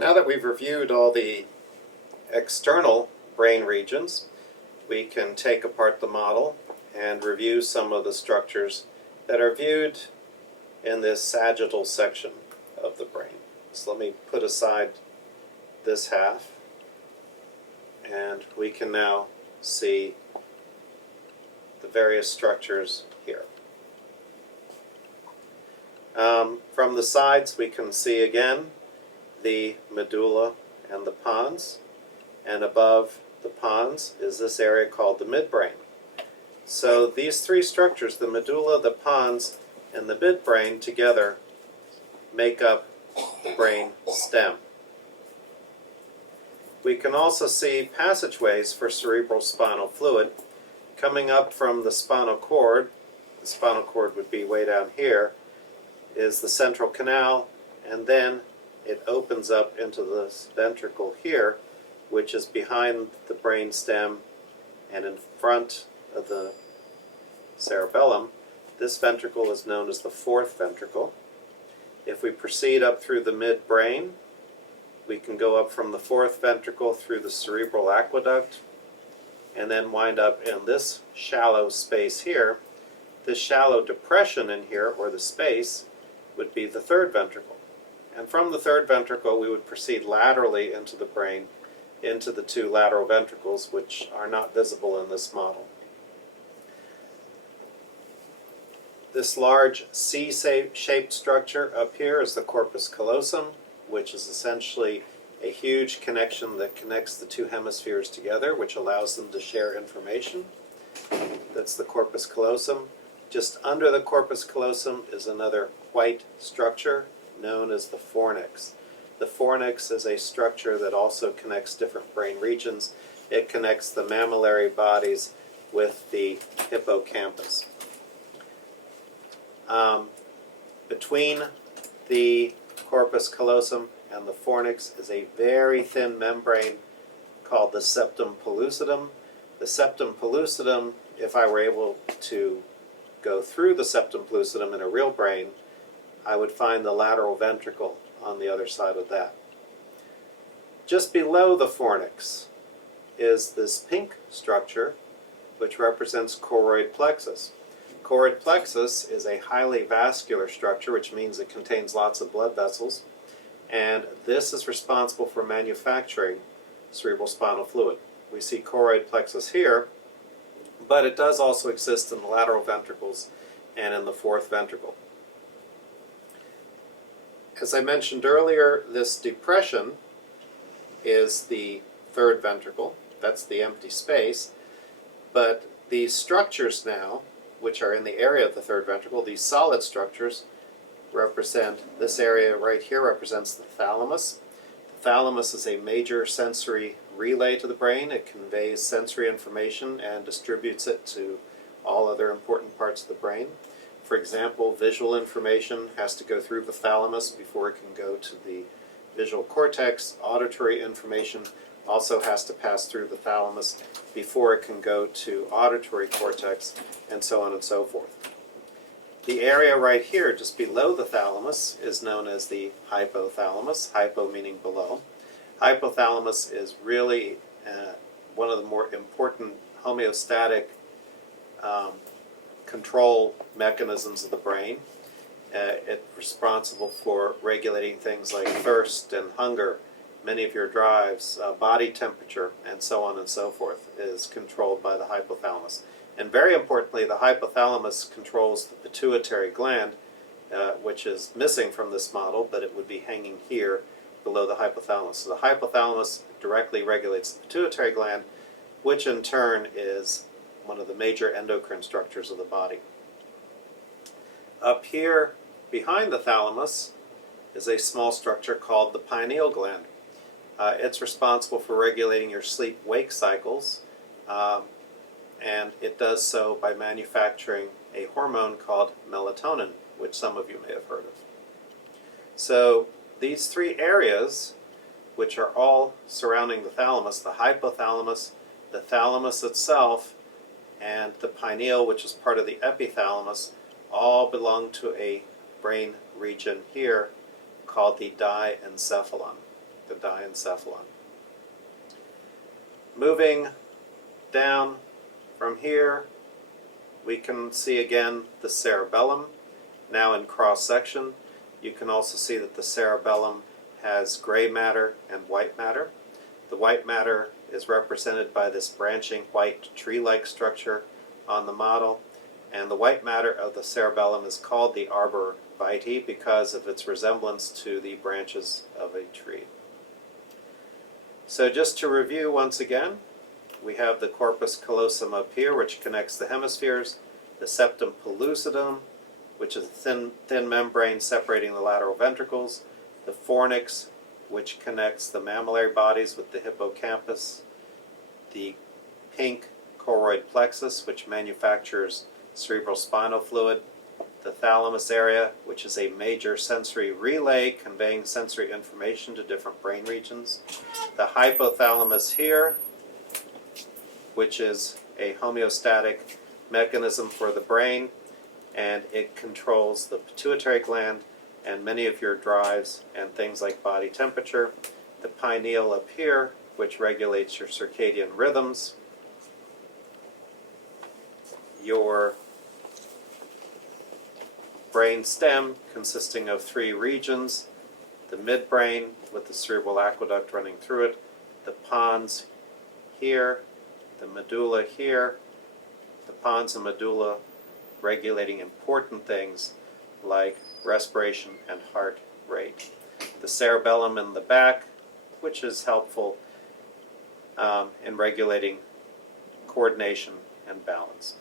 Now that we've reviewed all the external brain regions, we can take apart the model and review some of the structures that are viewed in this sagittal section of the brain. So let me put aside this half, and we can now see the various structures here. From the sides we can see again the medulla and the pons, and above the pons is this area called the midbrain. So these three structures, the medulla, the pons, and the midbrain together make up the brain stem. We can also see passageways for cerebral spinal fluid coming up from the spinal cord. The spinal cord would be way down here, is the central canal, and then it opens up into this ventricle here, which is behind the brain stem and in front of the cerebellum. This ventricle is known as the fourth ventricle. If we proceed up through the midbrain, we can go up from the fourth ventricle through the cerebral aqueduct and then wind up in this shallow space here. This shallow depression in here, or the space, would be the third ventricle. And from the third ventricle we would proceed laterally into the brain, into the two lateral ventricles, which are not visible in this model. This large C-shaped structure up here is the Corpus Callosum, which is essentially a huge connection that connects the two hemispheres together, which allows them to share information. That's the Corpus Callosum. Just under the Corpus Callosum is another white structure known as the Fornix. The Fornix is a structure that also connects different brain regions. It connects the mammillary bodies with the hippocampus. Between the Corpus callosum and the fornix is a very thin membrane called the septum pellucidum. The septum pellucidum, if I were able to go through the septum pellucidum in a real brain, I would find the lateral ventricle on the other side of that. Just below the fornix is this pink structure, which represents choroid plexus. Choroid plexus is a highly vascular structure, which means it contains lots of blood vessels, and this is responsible for manufacturing cerebral spinal fluid. We see choroid plexus here, but it does also exist in the lateral ventricles and in the fourth ventricle. As I mentioned earlier, this depression is the third ventricle. That's the empty space. But these structures now, which are in the area of the third ventricle, these solid structures represent, this area right here represents the thalamus. The thalamus is a major sensory relay to the brain. It conveys sensory information and distributes it to all other important parts of the brain. For example, visual information has to go through the thalamus before it can go to the visual cortex. Auditory information also has to pass through the thalamus before it can go to auditory cortex, and so on and so forth. The area right here, just below the thalamus, is known as the hypothalamus, hypo meaning below. Hypothalamus is really one of the more important homeostatic control mechanisms of the brain. It's responsible for regulating things like thirst and hunger. Many of your drives, body temperature, and so on and so forth is controlled by the hypothalamus. And very importantly, the hypothalamus controls the pituitary gland, which is missing from this model, but it would be hanging here below the hypothalamus. So the hypothalamus directly regulates the pituitary gland, which in turn is one of the major endocrine structures of the body. Up here behind the thalamus is a small structure called the pineal gland. It's responsible for regulating your sleep-wake cycles, and it does so by manufacturing a hormone called melatonin, which some of you may have heard of. So these three areas, which are all surrounding the thalamus, the hypothalamus, the thalamus itself, and the pineal, which is part of the epithalamus, all belong to a brain region here called the diencephalon. the diencephalon. Moving down from here, we can see again the cerebellum, now in cross-section. You can also see that the cerebellum has gray matter and white matter. The white matter is represented by this branching white tree-like structure on the model, and the white matter of the cerebellum is called the arbor vitae because of its resemblance to the branches of a tree. So just to review once again, we have the corpus callosum up here, which connects the hemispheres, the septum pellucidum, which is a thin membrane separating the lateral ventricles, the fornix, which connects the mammillary bodies with the hippocampus, the pink choroid plexus, which manufactures cerebrospinal fluid, the thalamus area, which is a major sensory relay conveying sensory information to different brain regions, the hypothalamus here, which is a homeostatic mechanism for the brain, and it controls the pituitary gland and many of your drives and things like body temperature. The pineal up here, which regulates your circadian rhythms. Your brain stem, consisting of 3 regions: the midbrain with the cerebral aqueduct running through it, the pons here, the medulla here, the pons and medulla regulating important things like respiration and heart rate. The cerebellum in the back, which is helpful in regulating coordination and balance.